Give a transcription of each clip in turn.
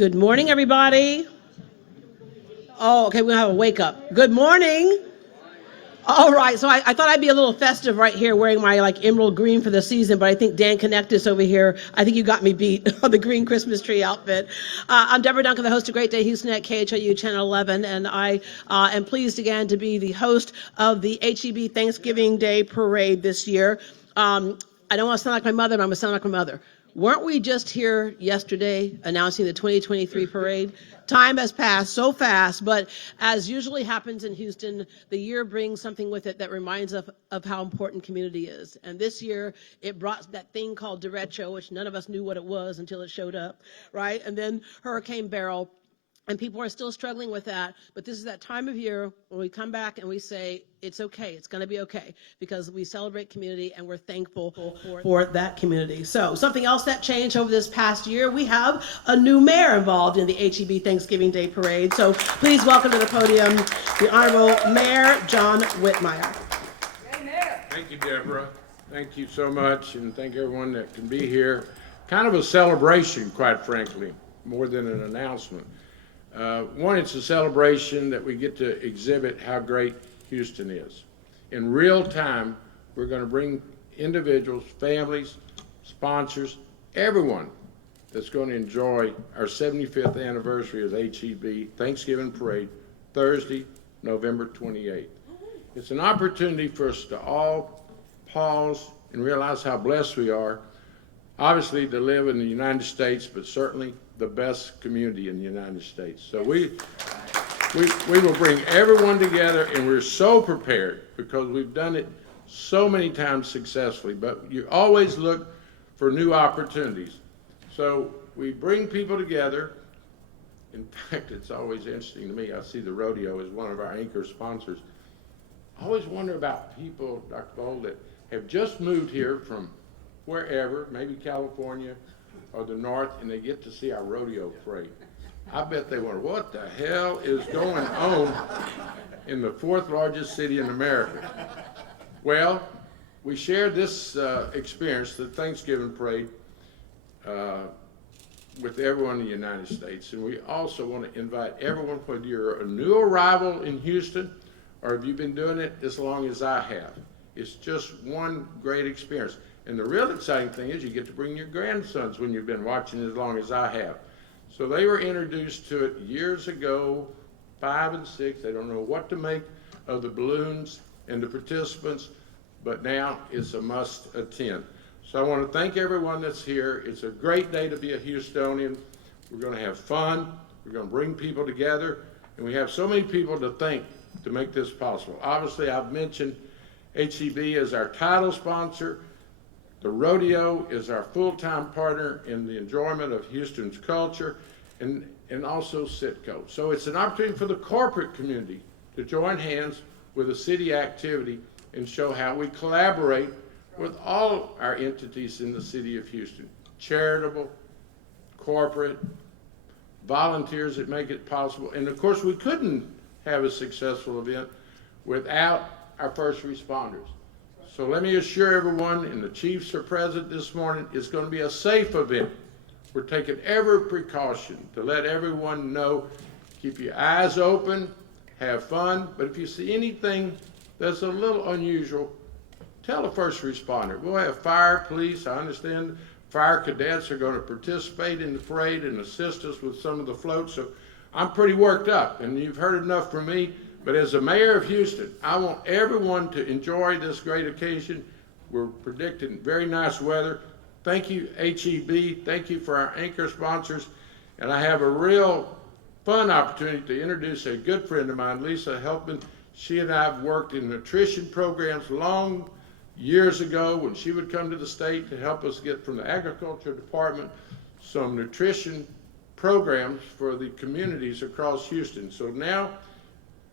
Good morning, everybody. Oh, okay, we're going to have a wake up. Good morning. All right, so I thought I'd be a little festive right here wearing my emerald green for the season, but I think Dan Connectus over here, I think you got me beat on the green Christmas tree outfit. I'm Deborah Duncan, the host of Great Day Houston at KHOU Channel 11, and I am pleased again to be the host of the HEB Thanksgiving Day Parade this year. I don't want to sound like my mother, but I'm going to sound like my mother. Weren't we just here yesterday announcing the 2023 parade? Time has passed so fast, but as usually happens in Houston, the year brings something with it that reminds us of how important community is. And this year, it brought that thing called derecho, which none of us knew what it was until it showed up, right? And then Hurricane Beryl. And people are still struggling with that, but this is that time of year when we come back and we say, it's okay, it's gonna be okay, because we celebrate community and we're thankful for that community. So something else that changed over this past year, we have a new mayor involved in the HEB Thanksgiving Day Parade. So please welcome to the podium, the Honorable Mayor John Whitmire. Thank you, Deborah. Thank you so much, and thank everyone that can be here. Kind of a celebration, quite frankly, more than an announcement. One, it's a celebration that we get to exhibit how great Houston is. In real time, we're going to bring individuals, families, sponsors, everyone that's going to enjoy our 75th anniversary of the HEB Thanksgiving Parade, Thursday, November 28th. It's an opportunity for us to all pause and realize how blessed we are, obviously to live in the United States, but certainly the best community in the United States. So we will bring everyone together, and we're so prepared because we've done it so many times successfully, but you always look for new opportunities. So we bring people together. In fact, it's always interesting to me. I see the Rodeo as one of our anchor sponsors. I always wonder about people, Dr. Bold, that have just moved here from wherever, maybe California or the north, and they get to see our rodeo parade. I bet they wonder, what the hell is going on in the fourth largest city in America? Well, we share this experience, the Thanksgiving parade, with everyone in the United States. And we also want to invite everyone, whether you're a new arrival in Houston or if you've been doing it as long as I have. It's just one great experience. And the real exciting thing is you get to bring your grandsons when you've been watching as long as I have. So they were introduced to it years ago, 5 and 6. They don't know what to make of the balloons and the participants, but now it's a must attend. So I want to thank everyone that's here. It's a great day to be a Houstonian. We're going to have fun. We're going to bring people together. And we have so many people to thank to make this possible. Obviously, I've mentioned HEB as our title sponsor. The Rodeo is our full-time partner in the enjoyment of Houston's culture, and also Citgo. So it's an opportunity for the corporate community to join hands with a city activity and show how we collaborate with all our entities in the city of Houston. Charitable, corporate, volunteers that make it possible. And of course, we couldn't have a successful event without our first responders. So let me assure everyone, and the chiefs are present this morning, it's going to be a safe event. We're taking every precaution to let everyone know, keep your eyes open, have fun, but if you see anything that's a little unusual, tell a first responder. We'll have fire, police. I understand fire cadets are going to participate in the parade and assist us with some of the floats. So I'm pretty worked up, and you've heard enough from me. But as the mayor of Houston, I want everyone to enjoy this great occasion. We're predicting very nice weather. Thank you, HEB. Thank you for our anchor sponsors. And I have a real fun opportunity to introduce a good friend of mine, Lisa Helpman. She and I have worked in nutrition programs long years ago when she would come to the state to help us get from the agriculture department some nutrition programs for the communities across Houston. So now,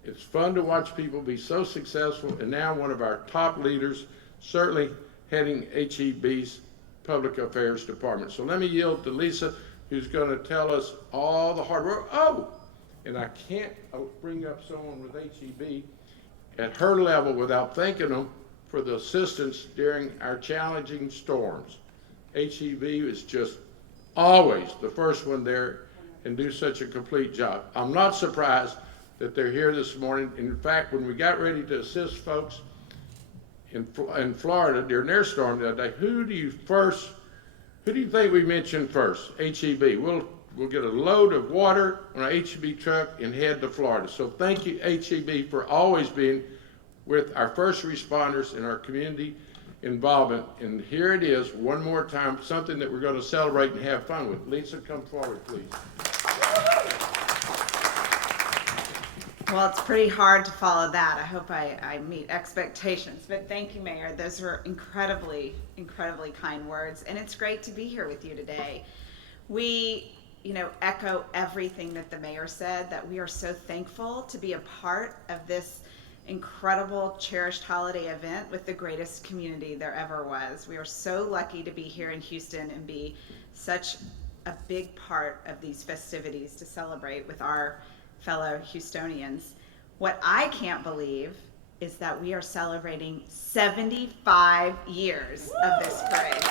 it's fun to watch people be so successful, and now one of our top leaders, certainly heading HEB's Public Affairs Department. So let me yield to Lisa, who's going to tell us all the hard work. Oh, and I can't bring up someone with HEB at her level without thanking them for the assistance during our challenging storms. HEB is just always the first one there, and do such a complete job. I'm not surprised that they're here this morning. In fact, when we got ready to assist folks in Florida during their storm the other day, who do you think we mentioned first? HEB. We'll get a load of water on an HEB truck and head to Florida. So thank you, HEB, for always being with our first responders and our community involvement. And here it is, one more time, something that we're going to celebrate and have fun with. Lisa, come forward, please. Well, it's pretty hard to follow that. I hope I meet expectations. But thank you, Mayor. Those were incredibly, incredibly kind words. And it's great to be here with you today. We, echo everything that the Mayor said, that we are so thankful to be a part of this incredible, cherished holiday event with the greatest community there ever was. We are so lucky to be here in Houston and be such a big part of these festivities to celebrate with our fellow Houstonians. What I can't believe is that we are celebrating 75 years of this parade.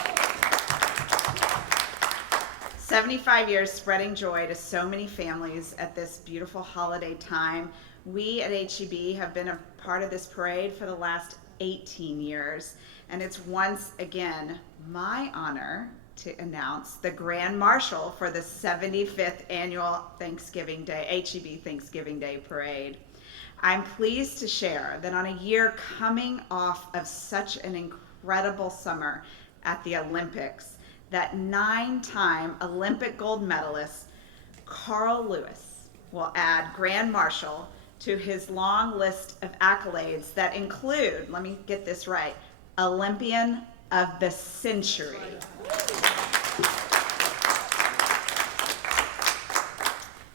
75 years spreading joy to so many families at this beautiful holiday time. We at HEB have been a part of this parade for the last 18 years, and it's once again my honor to announce the Grand Marshal for the 75th annual Thanksgiving Day, HEB Thanksgiving Day Parade. I'm pleased to share that on a year coming off of such an incredible summer at the Olympics, that 9-time Olympic gold medalist Carl Lewis will add Grand Marshal to his long list of accolades that include, let me get this right, Olympian of the Century.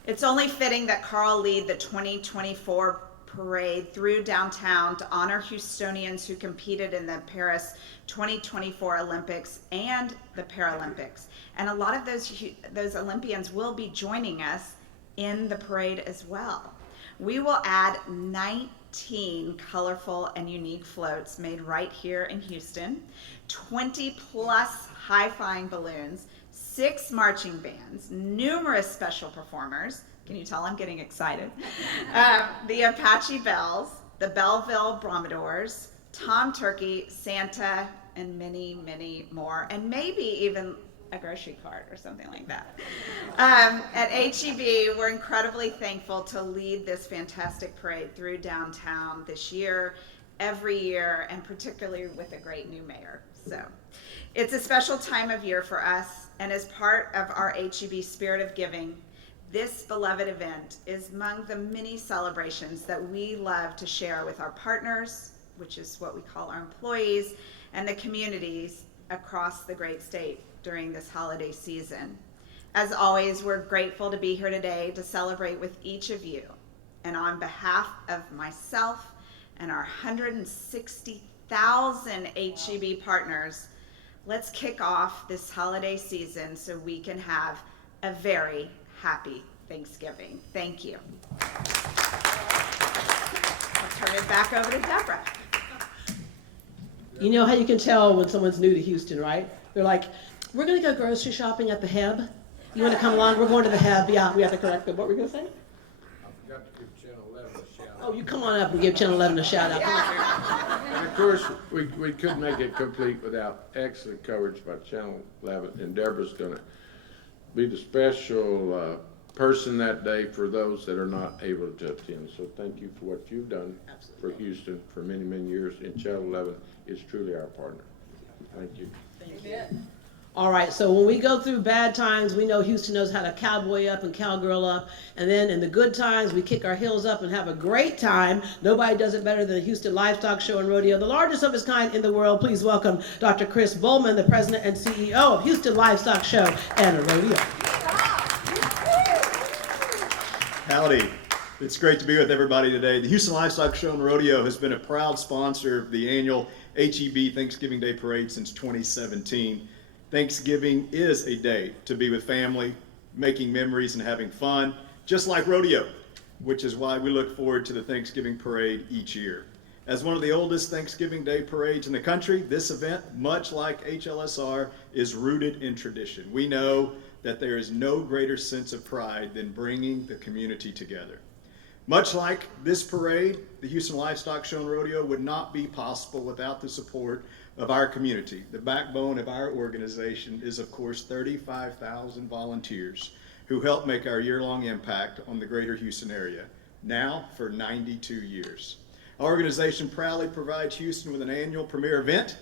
It's only fitting that Carl lead the 2024 parade through downtown to honor Houstonians who competed in the Paris 2024 Olympics and the Paralympics. And a lot of those Olympians will be joining us in the parade as well. We will add 19 colorful and unique floats made right here in Houston, 20 plus high-flying balloons, 6 marching bands, numerous special performers. Can you tell I'm getting excited? The Apache Bells, the Belleville Bromidors, Tom Turkey, Santa, and many, many more, and maybe even a grocery cart or something like that. At HEB, we're incredibly thankful to lead this fantastic parade through downtown this year, every year, and particularly with a great new mayor. So it's a special time of year for us, and as part of our HEB Spirit of Giving, this beloved event is among the many celebrations that we love to share with our partners, which is what we call our employees, and the communities across the great state during this holiday season. As always, we're grateful to be here today to celebrate with each of you. And on behalf of myself and our 160,000 HEB partners, let's kick off this holiday season so we can have a very happy Thanksgiving. Thank you. I'll turn it back over to Deborah. You know how you can tell when someone's new to Houston, right? They're like, we're going to go grocery shopping at the Heb. You want to come along? We're going to the Heb. Yeah, we have to correct them. What were we going to say? I forgot to give Channel 11 a shout out. Oh, you come on up and give Channel 11 a shout out. And of course, we couldn't make it complete without excellent coverage by Channel 11. And Deborah's going to be the special person that day for those that are not able to attend. So thank you for what you've done for Houston for many, many years. And Channel 11 is truly our partner. Thank you. Thank you. All right, so when we go through bad times, we know Houston knows how to cowboy up and cowgirl up. And then in the good times, we kick our heels up and have a great time. Nobody does it better than the Houston Livestock Show and Rodeo, the largest of its kind in the world. Please welcome Dr. Chris Bowman, the president and CEO of Houston Livestock Show and Rodeo. Howdy. It's great to be with everybody today. The Houston Livestock Show and Rodeo has been a proud sponsor of the annual HEB Thanksgiving Day Parade since 2017. Thanksgiving is a day to be with family, making memories and having fun, just like rodeo, which is why we look forward to the Thanksgiving parade each year. As one of the oldest Thanksgiving Day parades in the country, this event, much like HLSR, is rooted in tradition. We know that there is no greater sense of pride than bringing the community together. Much like this parade, the Houston Livestock Show and Rodeo would not be possible without the support of our community. The backbone of our organization is, of course, 35,000 volunteers who help make our year-long impact on the greater Houston area, now for 92 years. Our organization proudly provides Houston with an annual premier event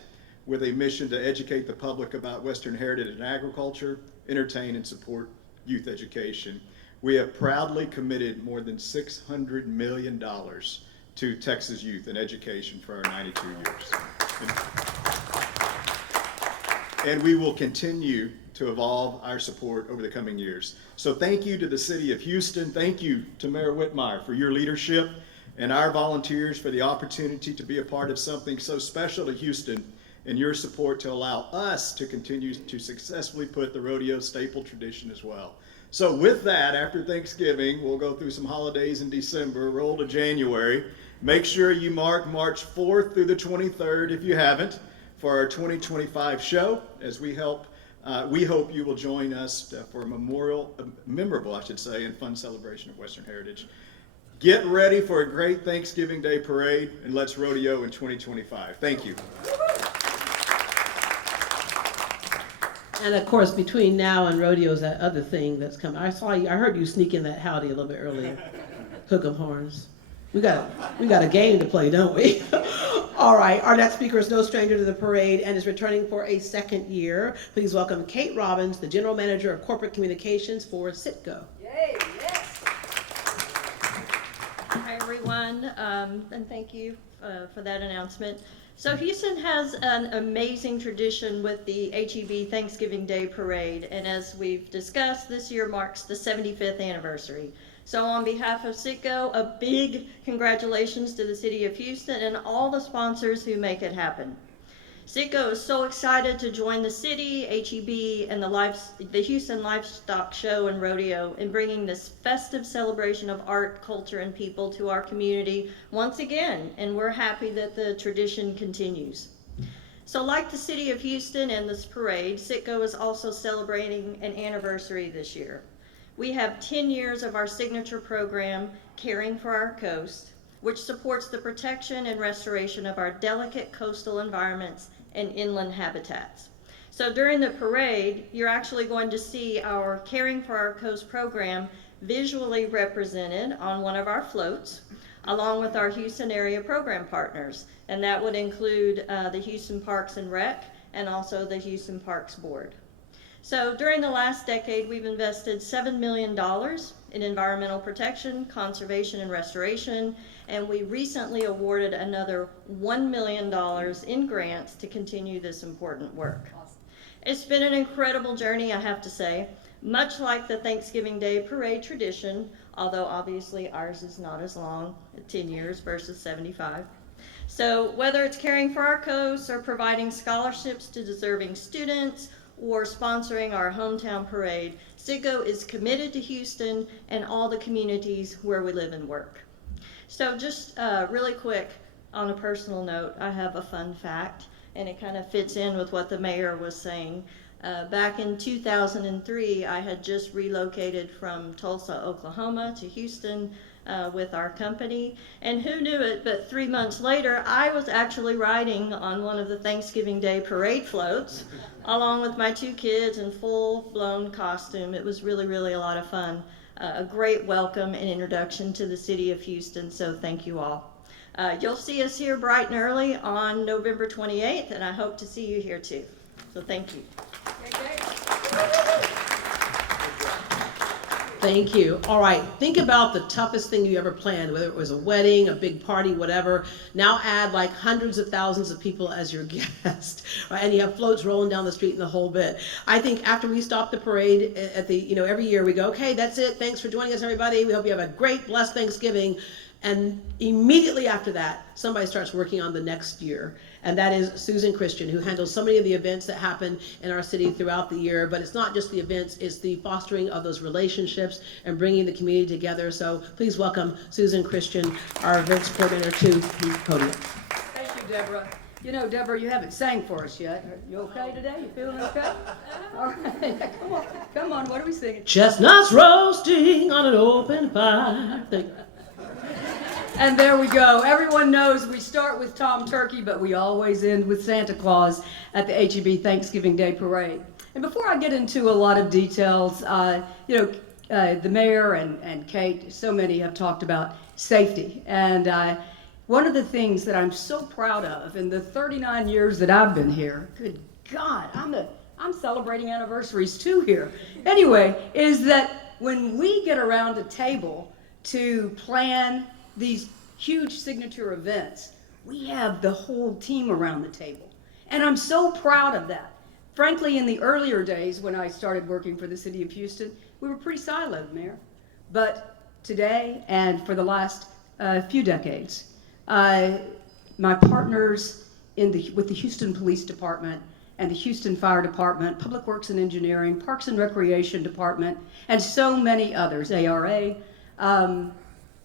with a mission to educate the public about Western heritage and agriculture, entertain and support youth education. We have proudly committed more than $600 million to Texas youth and education for our 92 years. And we will continue to evolve our support over the coming years. So thank you to the City of Houston. Thank you to Mayor Whitmire for your leadership and our volunteers for the opportunity to be a part of something so special to Houston, and your support to allow us to continue to successfully put the rodeo staple tradition as well. So with that, after Thanksgiving, we'll go through some holidays in December, roll to January. Make sure you mark March 4th through the 23rd if you haven't for our 2025 show, as we hope you will join us for a memorable, and fun celebration of Western heritage. Get ready for a great Thanksgiving Day parade, and let's rodeo in 2025. Thank you. And of course, between now and rodeo is that other thing that's coming. I heard you sneak in that howdy a little bit earlier. Hook 'em horns. We got a game to play, don't we? All right, our next speaker is no stranger to the parade and is returning for a second year. Please welcome Kate Robbins, the General Manager of Corporate Communications for Citgo. Yay, yes. Hi, everyone, and thank you for that announcement. So Houston has an amazing tradition with the HEB Thanksgiving Day Parade, and as we've discussed, this year marks the 75th anniversary. So on behalf of Citgo, a big congratulations to the City of Houston and all the sponsors who make it happen. Citgo is so excited to join the city, HEB, and the Houston Livestock Show and Rodeo in bringing this festive celebration of art, culture, and people to our community once again, and we're happy that the tradition continues. So like the City of Houston and this parade, Citgo is also celebrating an anniversary this year. We have 10 years of our signature program, Caring for Our Coast, which supports the protection and restoration of our delicate coastal environments and inland habitats. So during the parade, you're actually going to see our Caring for Our Coast program visually represented on one of our floats, along with our Houston area program partners, and that would include the Houston Parks and Rec and also the Houston Parks Board. So during the last decade, we've invested $7 million in environmental protection, conservation, and restoration, and we recently awarded another $1 million in grants to continue this important work. Awesome. It's been an incredible journey, I have to say, much like the Thanksgiving Day Parade tradition, although obviously ours is not as long, 10 years versus 75. So whether it's caring for our coast or providing scholarships to deserving students, or sponsoring our hometown parade, Citgo is committed to Houston and all the communities where we live and work. So just really quick, on a personal note, I have a fun fact, and it kind of fits in with what the mayor was saying. Back in 2003, I had just relocated from Tulsa, Oklahoma to Houston with our company, and who knew it, but 3 months later, I was actually riding on one of the Thanksgiving Day parade floats, along with my 2 kids in full-blown costume. It was really, really a lot of fun. A great welcome and introduction to the City of Houston, so thank you all. You'll see us here bright and early on November 28th, and I hope to see you here too. So thank you. Thank you. All right, think about the toughest thing you ever planned, whether it was a wedding, a big party, whatever. Now add like hundreds of thousands of people as your guest, right? And you have floats rolling down the street and the whole bit. I think after we stop the parade at the, every year we go, okay, that's it. Thanks for joining us, everybody. We hope you have a great, blessed Thanksgiving. And immediately after that, somebody starts working on the next year. and that is Susan Christian, who handles so many of the events that happen in our city throughout the year. But it's not just the events, it's the fostering of those relationships and bringing the community together. So please welcome Susan Christian, our events coordinator, to the podium. Thank you, Deborah. You know, Deborah, you haven't sang for us yet. Are you okay today? You feeling okay? All right, come on, what are we singing? Chestnuts roasting on an open fire. And there we go. Everyone knows we start with Tom Turkey, but we always end with Santa Claus at the HEB Thanksgiving Day Parade. And before I get into a lot of details, the mayor and Kate, so many have talked about safety. And one of the things that I'm so proud of in the 39 years that I've been here, good God, I'm celebrating anniversaries too here. Anyway, is that when we get around a table to plan these huge signature events, we have the whole team around the table. And I'm so proud of that. Frankly, in the earlier days when I started working for the city of Houston, we were pretty siloed, Mayor. But today and for the last few decades, my partners with the Houston Police Department and the Houston Fire Department, Public Works and Engineering, Parks and Recreation Department, and so many others, ARA,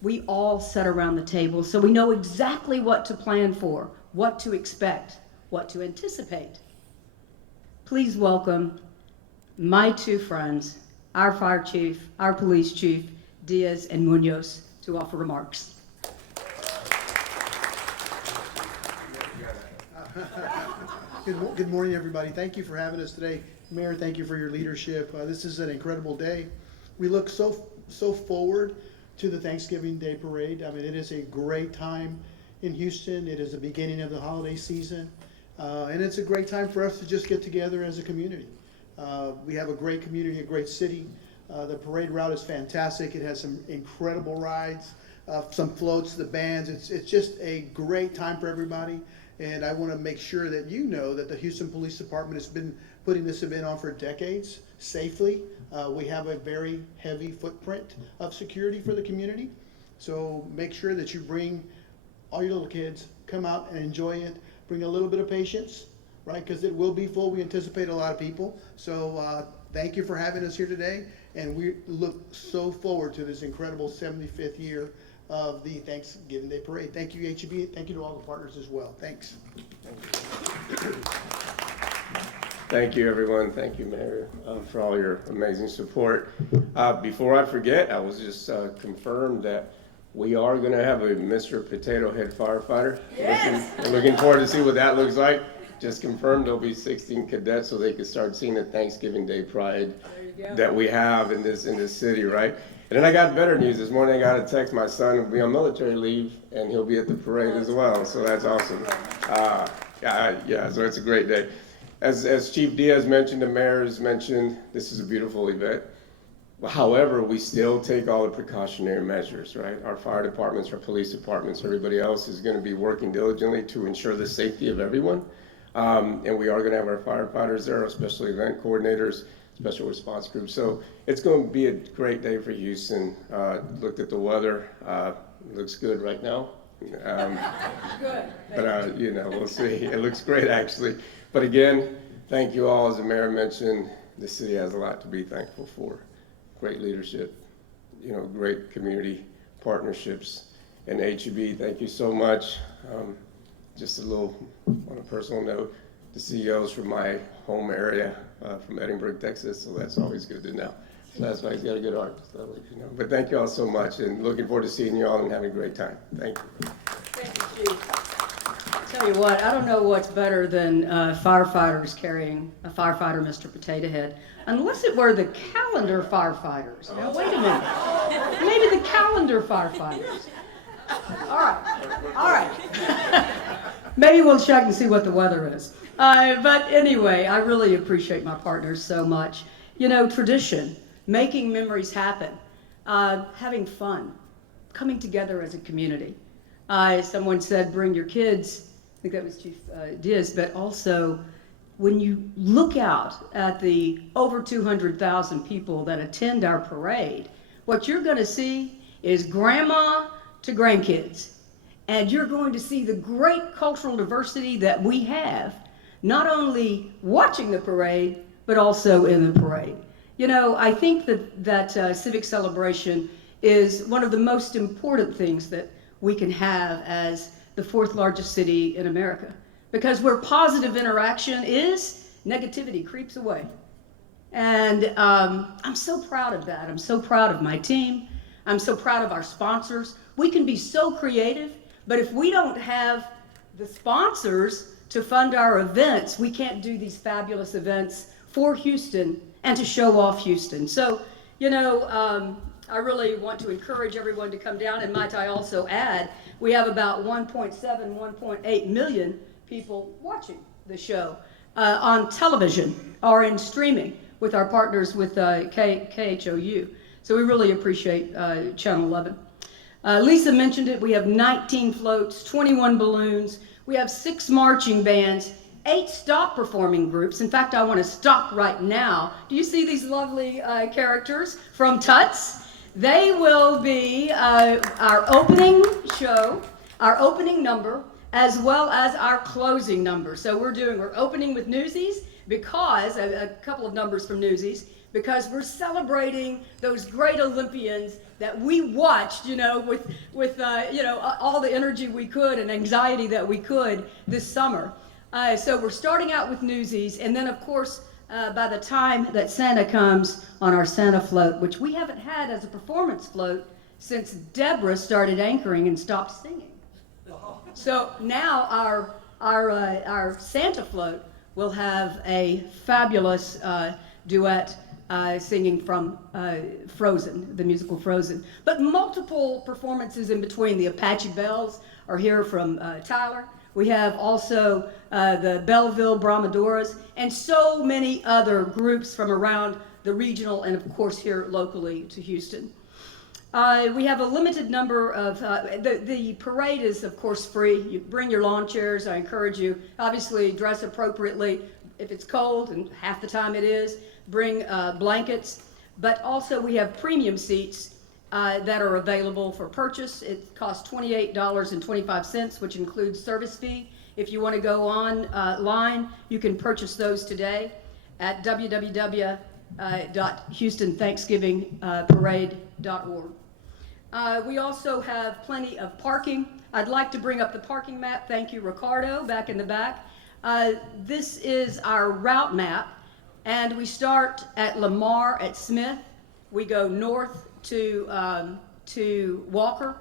we all sat around the table, so we know exactly what to plan for, what to expect, what to anticipate. Please welcome my two friends, our fire chief, our police chief, Diaz and Munoz, to offer remarks. Good morning, everybody. Thank you for having us today. Mayor, thank you for your leadership. This is an incredible day. We look so forward to the Thanksgiving Day Parade. I mean, it is a great time in Houston. It is the beginning of the holiday season. And it's a great time for us to just get together as a community. We have a great community, a great city. The parade route is fantastic. It has some incredible rides, some floats, the bands. It's just a great time for everybody. And I want to make sure that you know that the Houston Police Department has been putting this event on for decades safely. We have a very heavy footprint of security for the community. So make sure that you bring all your little kids, come out and enjoy it. Bring a little bit of patience, right? Because it will be full. We anticipate a lot of people. So thank you for having us here today. And we look so forward to this incredible 75th year of the Thanksgiving Day Parade. Thank you, HEB. Thank you to all the partners as well. Thanks. Thank you, everyone. Thank you, Mayor, for all your amazing support. Before I forget, I was just confirmed that we are going to have a Mr. Potato Head firefighter. Yes! Looking forward to see what that looks like. Just confirmed there'll be 16 cadets so they can start seeing the Thanksgiving Day pride that we have in this city, right? And then I got better news. This morning I got a text. My son will be on military leave, and he'll be at the parade as well. So that's awesome. So it's a great day. As Chief Diaz mentioned, the mayor has mentioned, this is a beautiful event. However, we still take all the precautionary measures, right? Our fire departments, our police departments, everybody else is going to be working diligently to ensure the safety of everyone. And we are going to have our firefighters there, our special event coordinators, special response groups. So it's going to be a great day for Houston. Looked at the weather. Looks good right now. Good. But, we'll see. It looks great, actually. But again, thank you all. As the mayor mentioned, the city has a lot to be thankful for. Great leadership, great community partnerships. And HEB, thank you so much. Just a little, on a personal note, the CEO's from my home area, from Edinburgh, Texas, so that's always good to know. So that's why he's got a good heart. So, But thank you all so much, and looking forward to seeing you all and having a great time. Thank you. Thank you, Chief. Tell you what, I don't know what's better than firefighters carrying a firefighter, Mr. Potato Head, unless it were the calendar firefighters. Now, wait a minute. Maybe the calendar firefighters. All right. Maybe we'll check and see what the weather is. But anyway, I really appreciate my partners so much. Tradition, making memories happen, having fun, coming together as a community. Someone said, bring your kids. I think that was Chief Diaz, but also when you look out at the over 200,000 people that attend our parade, what you're going to see is grandma to grandkids. and you're going to see the great cultural diversity that we have, not only watching the parade, but also in the parade. You know, I think that civic celebration is one of the most important things that we can have as the fourth largest city in America. Because where positive interaction is, negativity creeps away. And I'm so proud of that. I'm so proud of my team. I'm so proud of our sponsors. We can be so creative, but if we don't have the sponsors to fund our events, we can't do these fabulous events for Houston and to show off Houston. So, you know, I really want to encourage everyone to come down, and might I also add, we have about 1.7, 1.8 million people watching the show on television or in streaming with our partners with KHOU. So we really appreciate Channel 11. Lisa mentioned it, we have 19 floats, 21 balloons, we have 6 marching bands, 8 stop performing groups. In fact, I want to stop right now. Do you see these lovely characters from Tuts? They will be our opening show, our opening number, as well as our closing number. So we're opening with Newsies, because, a couple of numbers from Newsies, because we're celebrating those great Olympians that we watched, you know, with you know, all the energy we could and anxiety that we could this summer. So we're starting out with Newsies, and then of course, by the time that Santa comes on our Santa float, which we haven't had as a performance float since Deborah started anchoring and stopped singing. So now our Santa float will have a fabulous duet singing from Frozen, the musical Frozen. But multiple performances in between. The Apache Bells are here from Tyler. We have also the Belleville Brahmadoras and so many other groups from around the regional and of course here locally to Houston. We have a limited number of, the parade is of course free. You bring your lawn chairs. I encourage you, obviously dress appropriately. If it's cold, and half the time it is, bring blankets. But also we have premium seats that are available for purchase. It costs $28.25, which includes service fee. If you want to go online, you can purchase those today at www.houstonthanksgivingparade.org. We also have plenty of parking. I'd like to bring up the parking map. Thank you, Ricardo, back in the back. This is our route map, and we start at Lamar at Smith. We go north to Walker,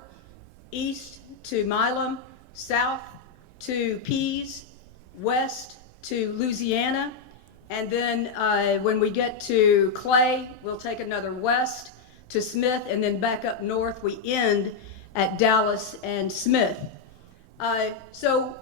east to Milam, south to Pease, west to Louisiana, and then when we get to Clay, we'll take another west to Smith, and then back up north. We end at Dallas and Smith. So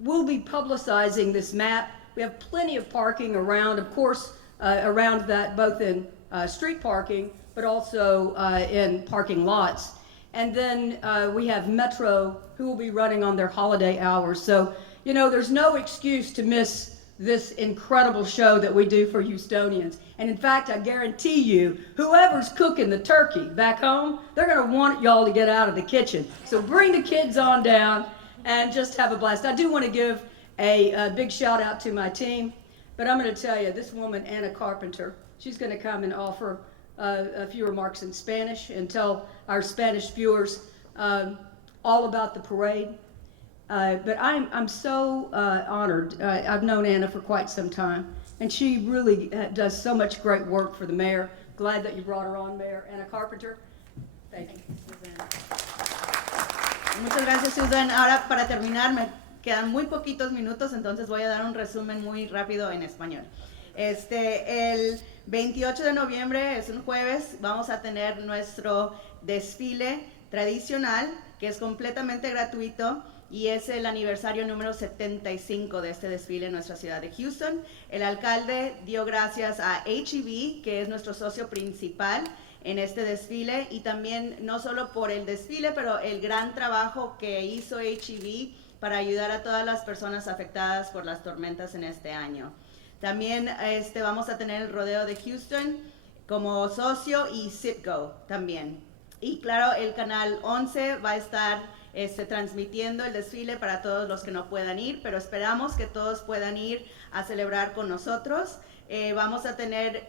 we'll be publicizing this map. We have plenty of parking around, of course, around that, both in street parking, but also in parking lots. And then we have Metro, who will be running on their holiday hours. So, you know, there's no excuse to miss this incredible show that we do for Houstonians. And in fact, I guarantee you, whoever's cooking the turkey back home, they're gonna want y'all to get out of the kitchen. So bring the kids on down and just have a blast. I do want to give a big shout out to my team, but I'm going to tell you, this woman, Anna Carpenter, she's going to come and offer a few remarks in Spanish and tell our Spanish viewers all about the parade. But I'm so honored. I've known Anna for quite some time, and she really does so much great work for the mayor. Glad that you brought her on, Mayor Anna Carpenter. Thank you. Muchas gracias, Susan. Ahora, para terminar, me quedan muy poquitos minutos, entonces voy a dar un resumen muy rápido en español. El 28 de noviembre, es un jueves, vamos a tener nuestro desfile tradicional, que es completamente gratuito, y es el aniversario número 75 de este desfile en nuestra ciudad de Houston. El alcalde dio gracias a HEB, que es nuestro socio principal en este desfile, y también no solo por el desfile, pero el gran trabajo que hizo HEB para ayudar a todas las personas afectadas por las tormentas en este año. También vamos a tener el Rodeo de Houston como socio y Citgo también. Y claro, el canal 11 va a estar transmitiendo el desfile para todos los que no puedan ir, pero esperamos que todos puedan ir a celebrar con nosotros. Vamos a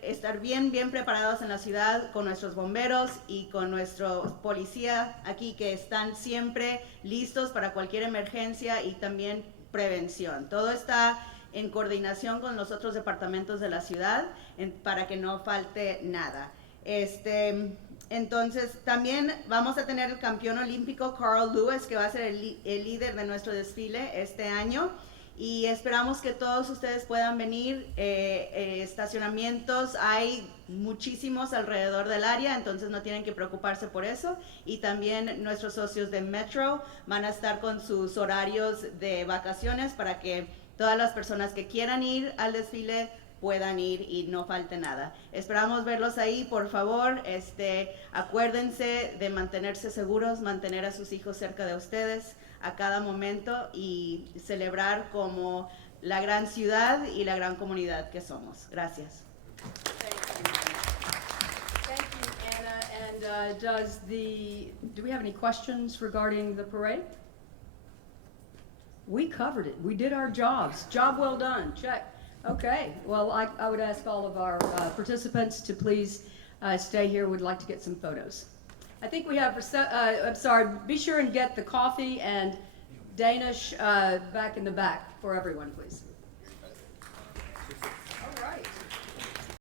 estar bien preparados en la ciudad con nuestros bomberos y con nuestro policía aquí que están siempre listos para cualquier emergencia y también prevención. Todo está en coordinación con los otros departamentos de la ciudad para que no falte nada. Entonces también vamos a tener el campeón olímpico Carl Lewis, que va a ser el líder de nuestro desfile este año. Y esperamos que todos ustedes puedan venir. Estacionamientos hay muchísimos alrededor del área, entonces no tienen que preocuparse por eso. Y también nuestros socios de Metro van a estar con sus horarios de vacaciones para que todas las personas que quieran ir al desfile puedan ir y no falte nada. Esperamos verlos ahí, por favor. Acuérdense de mantenerse seguros, mantener a sus hijos cerca de ustedes a cada momento y celebrar como la gran ciudad y la gran comunidad que somos. Gracias. Thank you, Anna. And do we have any questions regarding the parade? We covered it. We did our jobs. Job well done. Check. Okay. Well, I would ask all of our participants to please stay here. We'd like to get some photos. I think we have, I'm sorry, be sure and get the coffee and Danish back in the back for everyone, please.